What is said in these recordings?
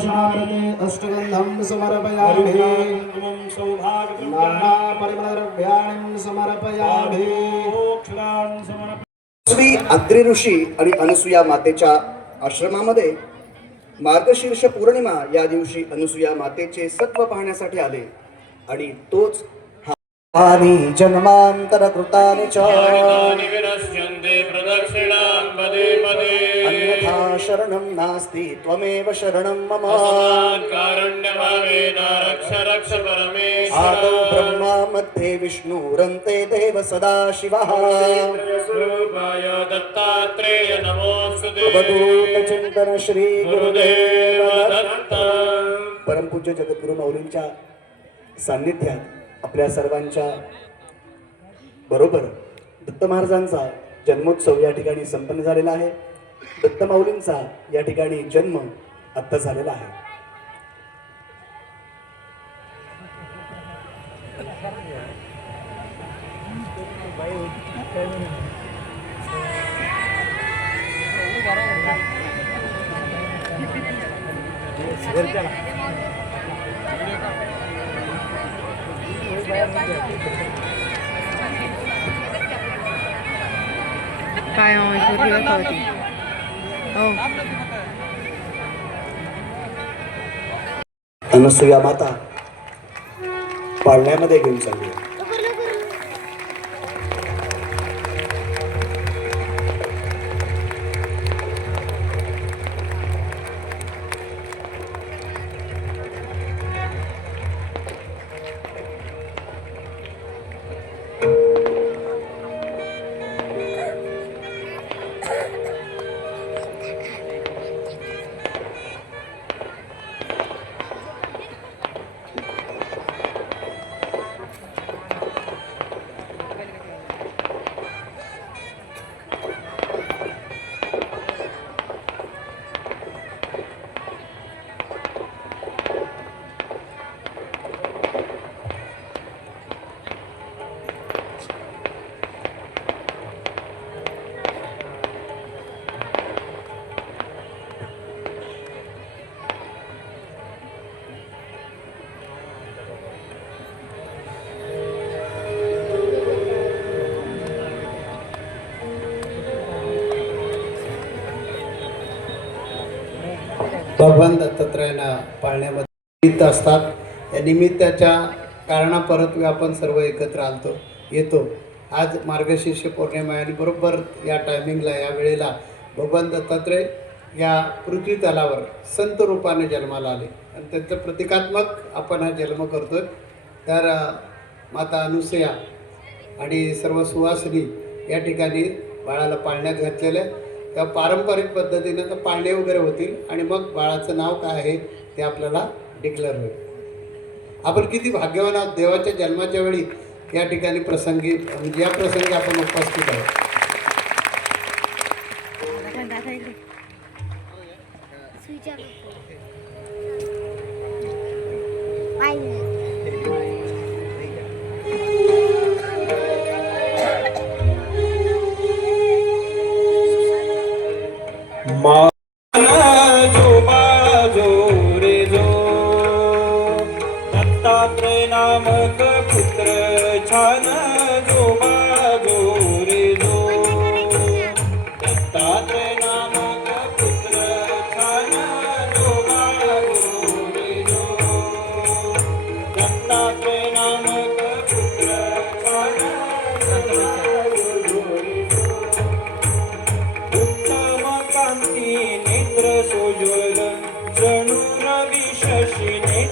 श्री अष्टगन्धं समर्पयामि। समर्पयामि। श्री ऋषी आणि अनुसुया मातेच्या आश्रमामध्ये मार्गशीर्ष पौर्णिमा या दिवशी अनुसुया मातेचे सत्व पाहण्यासाठी आले आणि तोच आणि जन्मांतर कृतानि च विनश्यन्ते प्रदक्षिणां पदे पदे। अन्यथा शरणं नास्ति त्वमेव शरणं मम। कारुण्यभावेन रक्ष रक्ष आदौ ब्रह्मा मध्ये विष्णुरन्ते देव सदा शिवः स्वरूपाय दत्तात्रेय श्री गुरुदेव दत्त। परमपूज्य जगद्गुरु माऊलींच्या सान्निध्यात आपल्या सर्वांच्या बरोबर दत्त महाराजांचा जन्मोत्सव या ठिकाणी संपन्न झालेला आहे. दत्त माऊलींचा या ठिकाणी जन्म आत्ता झालेला आहे. काय पूर्वी दाखवते हो. अनसुया माता पाळण्यामध्ये घेऊन चालली भगवान दत्तात्रयांना पाळण्यामध्ये निमित्त असतात. या निमित्ताच्या कारणापरत्वे आपण सर्व एकत्र आलतो येतो. आज मार्गशीर्ष पौर्णिमा आहे आणि बरोबर या टायमिंगला या वेळेला भगवान दत्तात्रय या पृथ्वी तलावर संत रूपाने जन्माला आले. आणि त्यांचं प्रतिकात्मक आपण हा जन्म करतोय. तर माता अनुसया आणि सर्व सुवासिनी या ठिकाणी बाळाला पाळण्यात घातलेलं आहे. त्या पारंपरिक पद्धतीनं तर पाळणे वगैरे होतील आणि मग बाळाचं नाव काय आहे ते आपल्याला डिक्लेअर होईल. आपण किती भाग्यवान आहोत देवाच्या जन्माच्या वेळी या ठिकाणी प्रसंगी म्हणजे या प्रसंगी आपण उपस्थित आहोत.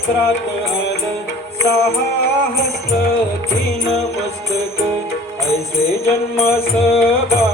नेत्रात आल सहा हस्त तीन मस्तक ऐसे जन्म बाळ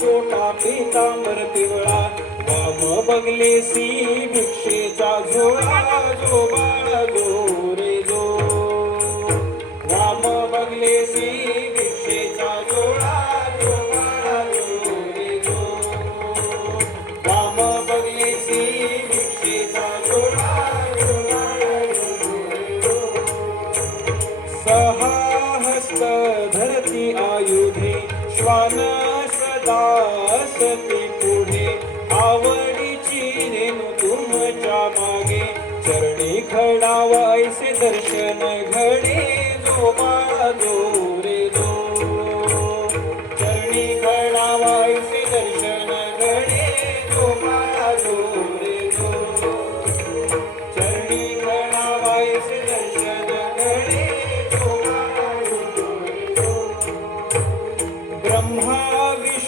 छोटा पितांबर पिवळा वाम बगले सी भिक्षेचा झोळा जो बाळा जो रे जो. वाम बगले सी असती पुढे आवडीची रेणू तुमच्या मागे. चरणी खडावायचे दर्शन घडे जो बाळा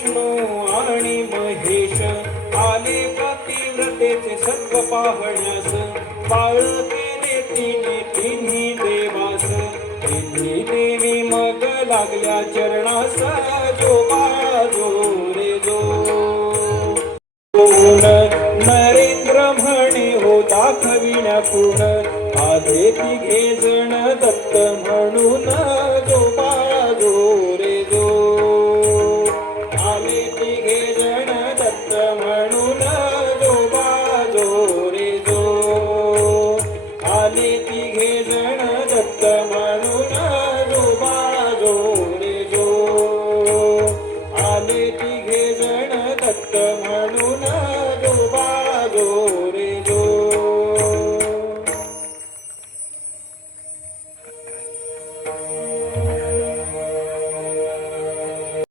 विष्णू आणि महेश आले पतिव्रतेचे सर्व पाहण्यास. बाळ केले तिन्ही तिन्ही देवास. तिन्ही देवी मग लागल्या चरणास. जो बाळा जो பேட்டி